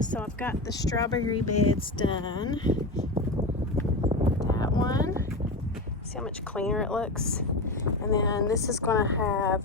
So I've got the strawberry beds done. That one. See how much cleaner it looks? And then this is going to have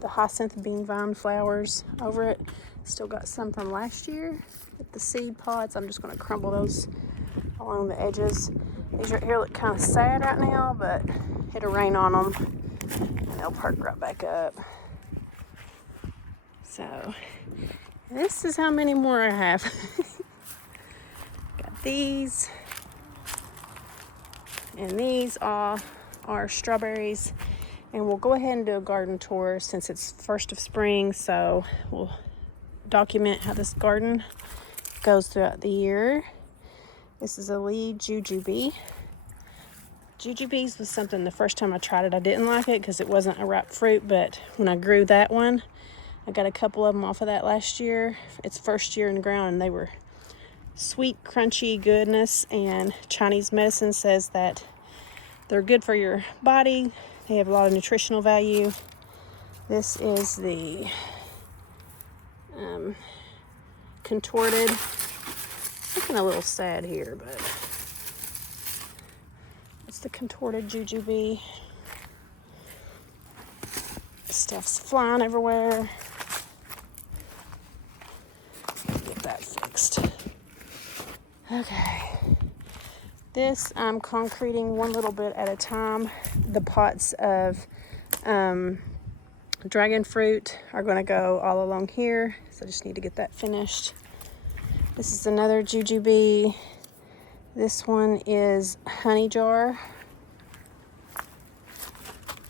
the hyacinth bean vine flowers over it. Still got some from last year with the seed pods. I'm just going to crumble those along the edges. These right here look kind of sad right now, but it'll rain on them and they'll perk right back up. So this is how many more I have. Got these, and these all are strawberries. And we'll go ahead and do a garden tour since it's first of spring, so we'll document how this garden goes throughout the year. This is a lead jujube. Jujubes was something the first time I tried it, I didn't like it because it wasn't a ripe fruit, but when I grew that one, I got a couple of them off of that last year. It's first year in the ground, and they were sweet, crunchy goodness, and Chinese medicine says that they're good for your body. They have a lot of nutritional value. This is the contorted. Looking a little sad here, but it's the contorted jujube. Stuff's flying everywhere. Get that fixed. Okay. This I'm concreting one little bit at a time. The pots of dragon fruit are going to go all along here, so I just need to get that finished. This is another jujube. This one is honey jar.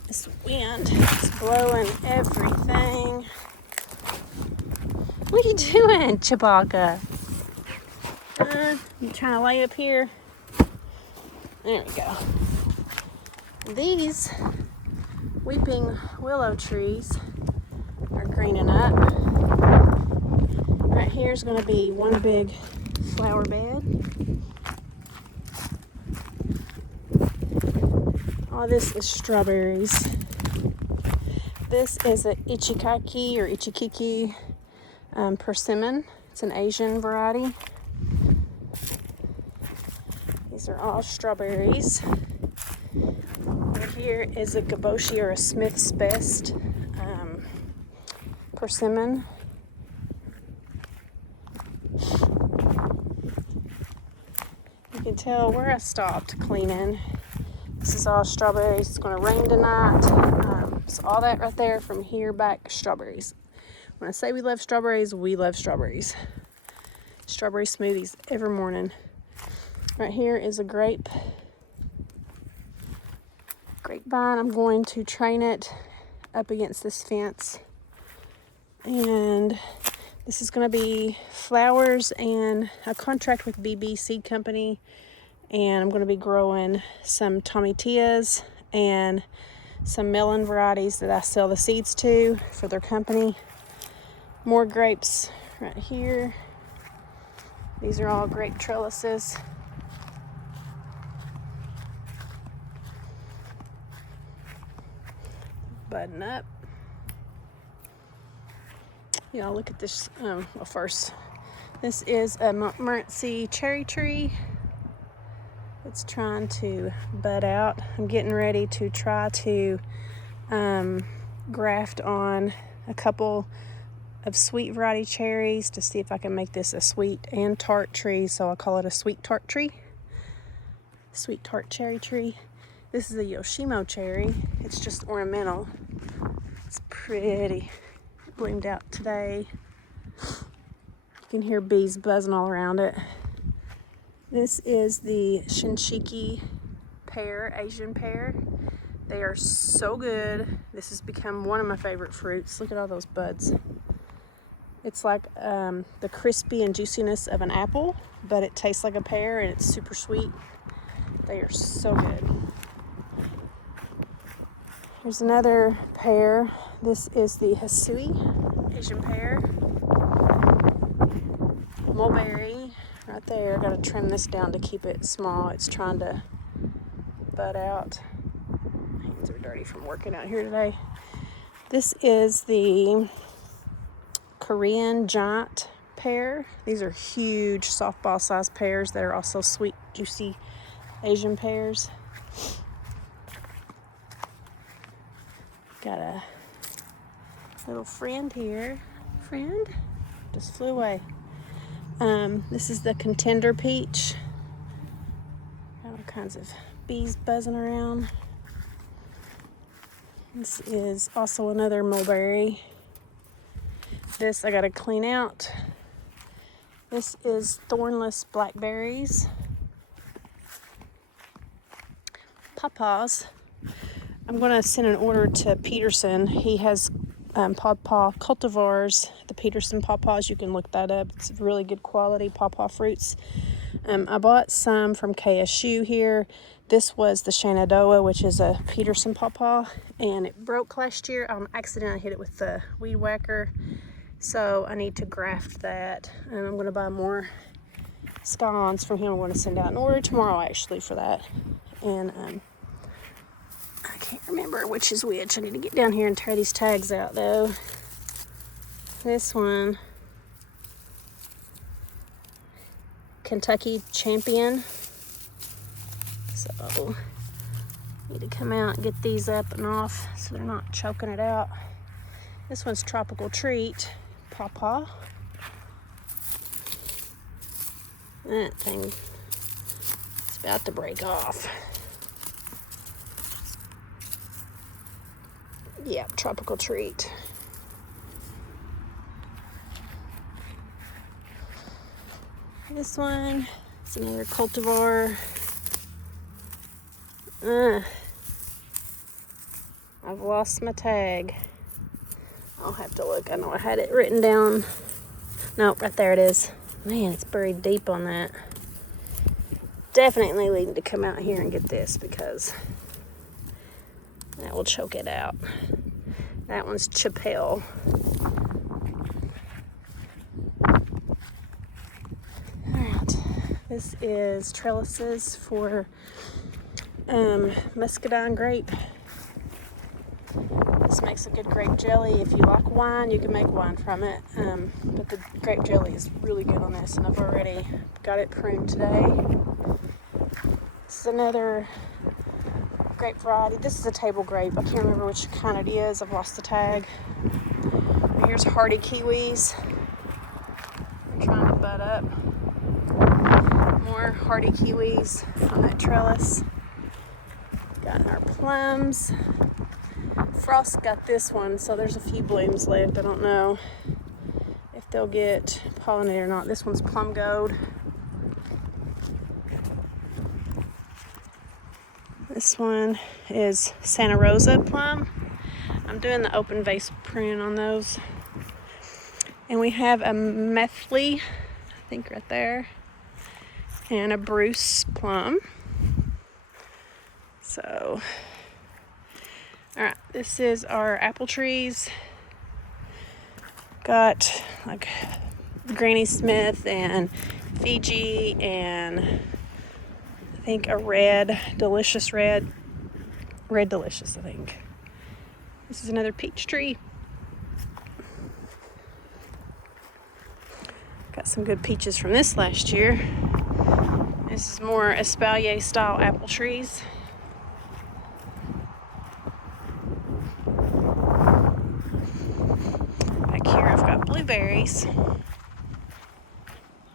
This wind is blowing everything. What are you doing, Chewbacca? You trying to lay up here? There we go. These weeping willow trees are greening up. Right here is going to be one big flower bed. All this is strawberries. This is a ichikaki or ichikiki persimmon. It's an Asian variety. These are all strawberries. Over here is a Gaboshi or a Smith's Best persimmon. You can tell where I stopped cleaning. This is all strawberries. It's going to rain tonight. So all that right there from here back, strawberries. When I say we love strawberries, we love strawberries. Strawberry smoothies every morning. Right here is a grapevine. I'm going to train it up against this fence. And this is going to be flowers and a contract with BB Seed Company. And I'm going to be growing some tomatillas and some melon varieties that I sell the seeds to for their company. More grapes right here. These are all grape trellises. Budding up. Y'all look at this. Well, first, this is a Montmorency cherry tree. It's trying to bud out. I'm getting ready to try to graft on a couple of sweet variety cherries to see if I can make this a sweet and tart tree. So I'll call it a sweet tart tree. Sweet tart cherry tree. This is a Yoshimo cherry. It's just ornamental. It's pretty. It bloomed out today. You can hear bees buzzing all around it. This is the Shinshiki pear, Asian pear. They are so good. This has become one of my favorite fruits. Look at all those buds. It's like the crispy and juiciness of an apple, but it tastes like a pear and it's super sweet. They are so good. Here's another pear. This is the Hisui, Asian pear. Mulberry. Right there, got to trim this down to keep it small. It's trying to bud out. My hands are dirty from working out here today. This is the Korean giant pear. These are huge softball sized pears that are also sweet, juicy Asian pears. Got a little friend here. Friend? Just flew away. This is the contender peach. Got all kinds of bees buzzing around. This is also another mulberry. This I gotta clean out. This is thornless blackberries. Pawpaws. I'm gonna send an order to Peterson. He has pawpaw cultivars, the Peterson pawpaws. You can look that up. It's really good quality pawpaw fruits. I bought some from KSU here. This was the Shenandoah, which is a Peterson pawpaw, and it broke last year. I accidentally hit it with the weed whacker, so I need to graft that. And I'm going to buy more scones from him. I'm going to send out an order tomorrow, actually, for that. And I can't remember which is which. I need to get down here and tear these tags out, though. This one, Kentucky Champion. So need to come out and get these up and off so they're not choking it out. This one's Tropical Treat pawpaw. That thing is about to break off. Yeah, Tropical Treat. This one is another cultivar. I've lost my tag. I'll have to look. I know I had it written down. No, right there it is. Man, it's buried deep on that. Definitely need to come out here and get this because that will choke it out. That one's Chappelle. Alright, this is trellises for muscadine grape. This makes a good grape jelly. If you like wine, you can make wine from it. But the grape jelly is really good on this, and I've already got it pruned today. This is another grape variety. This is a table grape. I can't remember which kind it is. I've lost the tag. Here's hardy kiwis. I'm trying to bud up. More hardy kiwis on that trellis. Got our plums. Frost got this one, so there's a few blooms left. I don't know if they'll get pollinated or not. This one's plum gold. This one is Santa Rosa plum. I'm doing the open vase prune on those. And we have a Methley, I think right there, and a Bruce plum. So, all right, this is our apple trees. Got like Granny Smith and Fiji and I think a red delicious, I think. This is another peach tree. Got some good peaches from this last year. This is more espalier style apple trees. Back here I've got blueberries.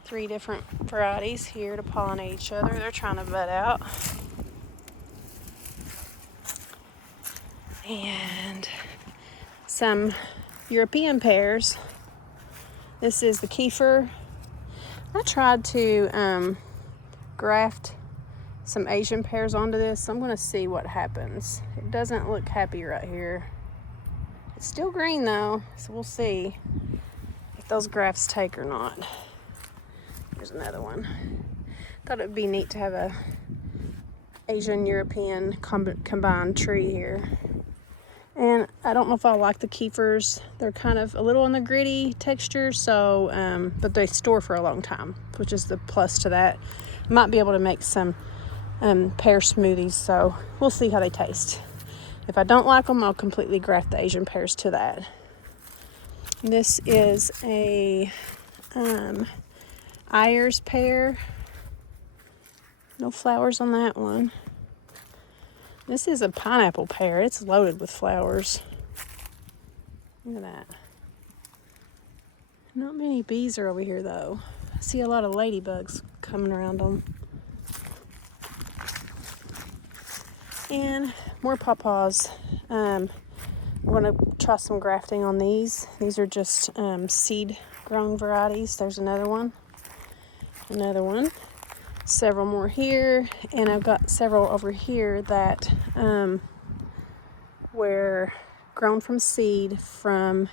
3 different varieties here to pollinate each other. They're trying to bud out. And some European pears. This is the kefir. I tried to graft some Asian pears onto this. So I'm going to see what happens. It doesn't look happy right here. It's still green though, so we'll see if those grafts take or not. Here's another one. Thought it would be neat to have a Asian European combined tree here. And I don't know if I like the kefirs. They're kind of a little on the gritty texture, so but they store for a long time, which is the plus to that. I might be able to make some pear smoothies, so we'll see how they taste. If I don't like them, I'll completely graft the Asian pears to that. This is a Ayers pear. No flowers on that one. This is a pineapple pear. It's loaded with flowers. Look at that. Not many bees are over here though. I see a lot of ladybugs coming around them. And more pawpaws. I'm going to try some grafting on these. These are just seed grown varieties. There's another one. Another one. Several more here. And I've got several over here that were grown from seed from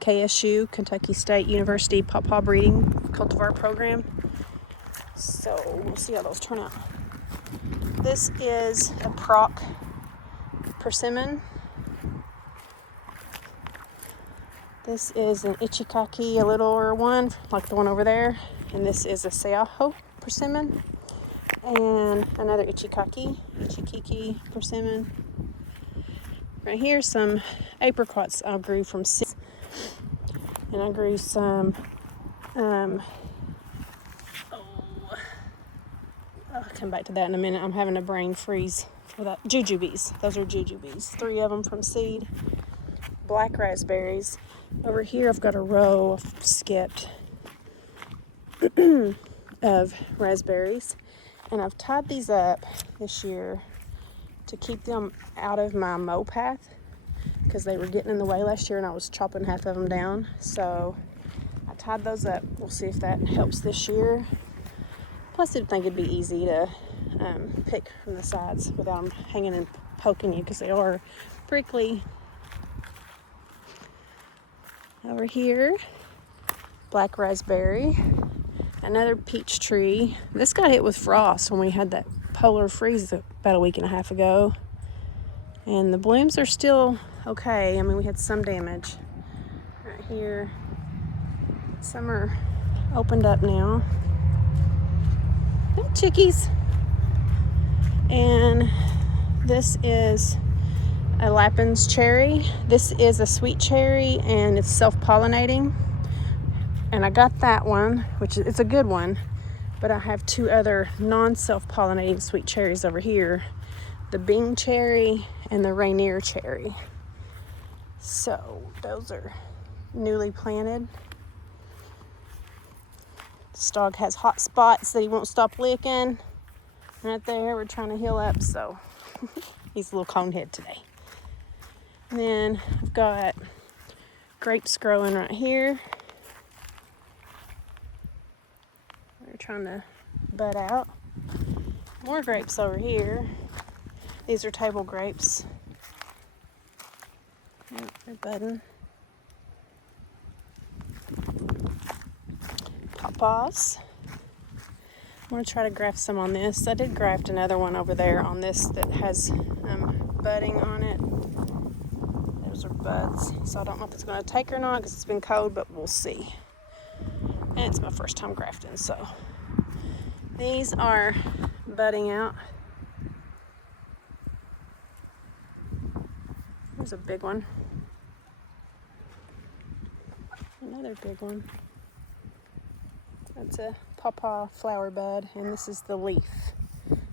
KSU, Kentucky State University Pawpaw Breeding Cultivar Program. So we'll see how those turn out. This is a Proc persimmon. This is an Ichikaki, a littler one, like the one over there. And this is a Seaho persimmon. And another Ichikaki persimmon. Right here, some apricots I grew from seeds. And I grew some, I'll come back to that in a minute. I'm having a brain freeze for that. Jujubes. Those are jujubes. 3 of them from seed. Black raspberries. Over here I've got a row of skipped of raspberries. And I've tied these up this year to keep them out of my mow path because they were getting in the way last year and I was chopping half of them down. So I tied those up. We'll see if that helps this year. Plus, I didn't think it'd be easy to pick from the sides without them hanging and poking you because they are prickly. Over here, black raspberry, another peach tree. This got hit with frost when we had that polar freeze about a week and a half ago. And the blooms are still okay. I mean, we had some damage right here. Some are opened up now. Hey, chickies. And this is a Lappin's cherry. This is a sweet cherry and it's self-pollinating. And I got that one, which is, it's a good one, but I have 2 other non-self-pollinating sweet cherries over here. The Bing cherry and the Rainier cherry. So those are newly planted. This dog has hot spots that he won't stop licking. Right there, we're trying to heal up, so he's a little conehead today. And then I've got grapes growing right here. They're trying to bud out. More grapes over here. These are table grapes. Yep, they're budding. Pawpaws. I'm going to try to graft some on this. I did graft another one over there on this that has budding on it. Those are buds. So I don't know if it's going to take or not because it's been cold, but we'll see. And it's my first time grafting, so. These are budding out. There's a big one. Another big one. That's a pawpaw flower bud, and this is the leaf.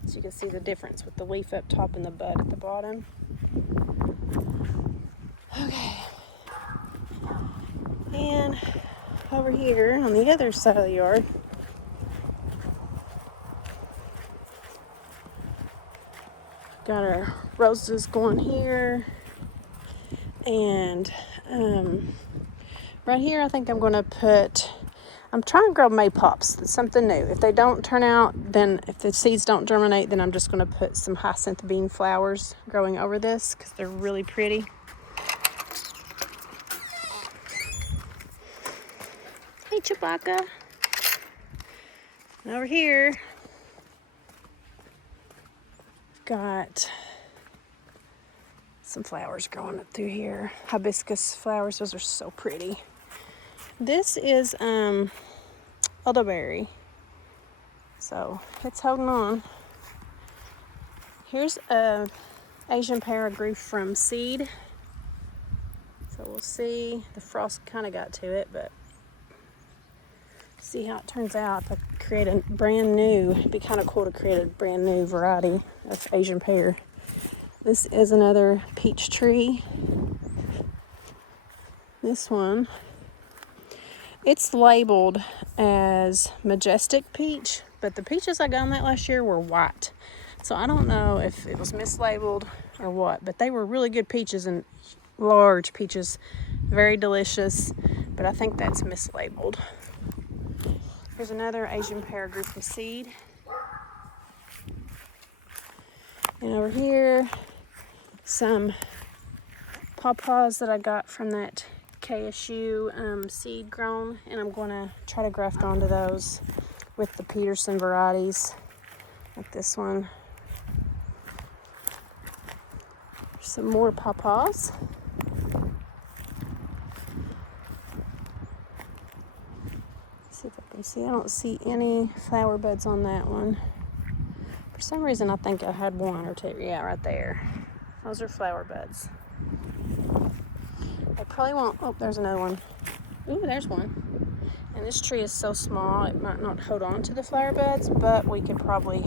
So you can see the difference with the leaf up top and the bud at the bottom. Okay. And over here on the other side of the yard, got our roses going here. And right here I think I'm going to I'm trying to grow maypops. It's something new. If they don't turn out, then if the seeds don't germinate, then I'm just going to put some hyacinth bean flowers growing over this because they're really pretty. Hey, Chewbacca. And over here, got some flowers growing up through here. Hibiscus flowers. Those are so pretty. This is elderberry, so it's holding on. Here's a Asian pear I grew from seed, so we'll see. The frost kind of got to it, but See how it turns out. If I create a brand new, it'd be kind of cool to create a brand new variety of Asian pear. This is another peach tree. This one, it's labeled as majestic peach, but the peaches I got on that last year were white. So I don't know if it was mislabeled or what, but they were really good peaches and large peaches, very delicious, but I think that's mislabeled. Here's another Asian pear group from seed. And over here, some pawpaws that I got from that KSU seed grown, and I'm going to try to graft onto those with the Peterson varieties, like this one. Some more pawpaws. See if I can see. I don't see any flower buds on that one. For some reason, I think I had one or two. Yeah, right there. Those are flower buds. I probably won't. Oh, there's another one. Ooh, there's one. And this tree is so small, it might not hold on to the flower buds, but we could probably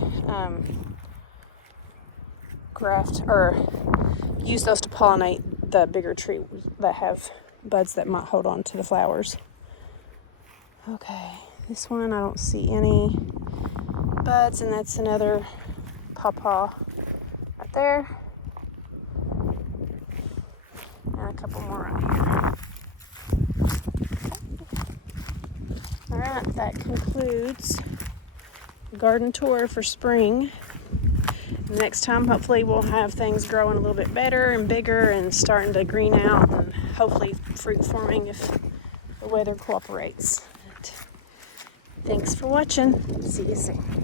graft or use those to pollinate the bigger tree that have buds that might hold on to the flowers. Okay, this one I don't see any buds, and that's another pawpaw right there. And a couple more on here. All right, that concludes the garden tour for spring. Next time, hopefully, we'll have things growing a little bit better and bigger and starting to green out, and hopefully fruit forming if the weather cooperates. Thanks for watching. See you soon.